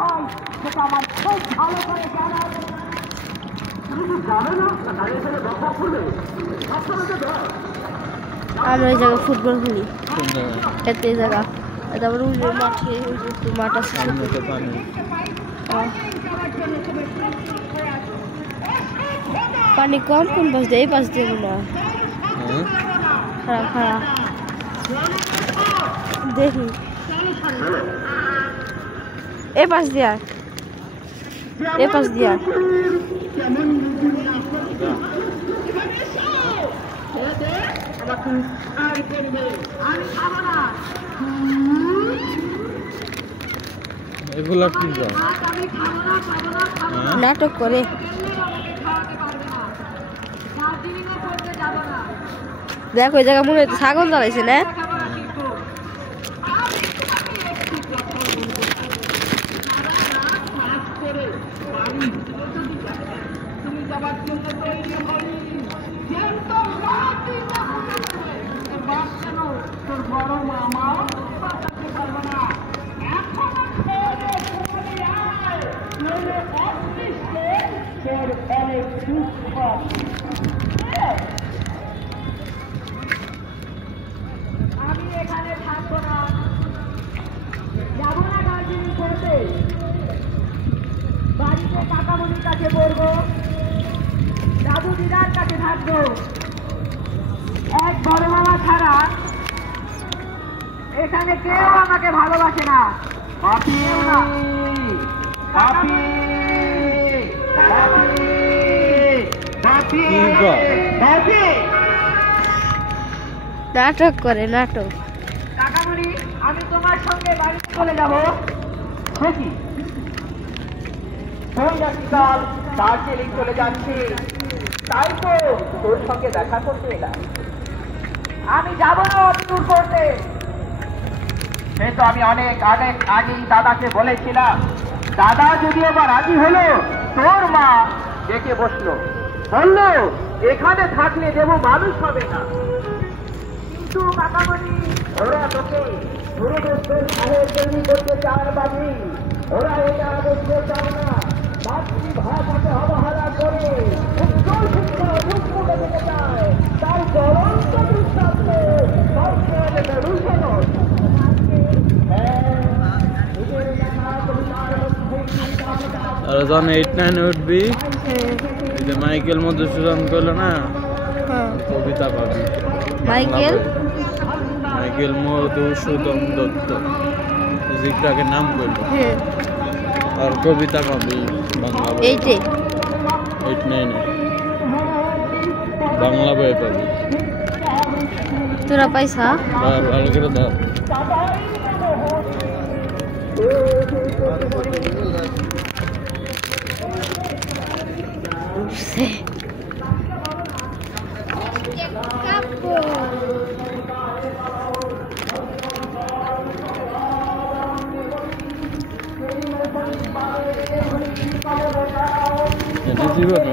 হয় সেটা আমার খুব ভালো করে জানা আছে। আমরা এই জায়গায় ফুটবল খেলি, এতে এই জায়গা তারপরে ওই যে মাঠে ওই যে একটু মাঠ আছে পানি কম কোন পাশ দিয়ে এই পাশ দিয়ে না খারাপ খারাপ দেখি এ পাশ দিয়া এ পাশ দিয়া এগুলা কি নাটক করে দেখো ওই জায়গা মনে হচ্ছে ছাগল দাঁড়াইছে না আমি এখানে থাকবো না, যাবো না দার্জিলিং করতে, বাড়িতে কাকামণির কাছে পড়বো, দাদু দিদার কাছে থাকবো। এক বড় মামা ছাড়া এখানে কেউ আমাকে ভালোবাসে না। নাটক করে নাটক। কাকামণি, আমি তোমার সঙ্গে বাড়িতে চলে যাবো। দার্জিলিং চলে যাচ্ছি, তাই তো তোর সঙ্গে দেখা করতে এলাম। আমি যাবো না অত দূর করতে, সে তো আমি অনেক আগেই দাদাকে বলেছিলাম। দাদা যদি এবার রাজি হলো, তোর মা ডেকে বসলো, বললো এখানে থাকলে দেবো মানুষ হবে না। কিন্তু কাকামণি, ওরা তোকে গুরুদত্তের সাহেব তৈরি করতে চান বাবু, ওরা এটা বুঝতে চাও না। মাতৃভাষাকে অবহেলা করে উজ্জ্বল শিক্ষা মুক্ত দিতে চায়, তার জ্বলন্ত দৃষ্টান্তে আর যখন 8-9 উঠবি মাইকেল মধুসূদন করলো না কবিতা পাবি। মাইকেল মধুসূদন দত্ত জিজ্ঞাকে নাম করলো আর কবিতা পাবি বাংলা বই। 8-9 বাংলা বই পাবি। তোরা পাইছা ভালো করে দাও। জীবন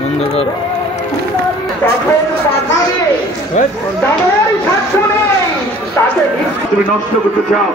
বন্ধ কর। তুমি নষ্ট করতে চাও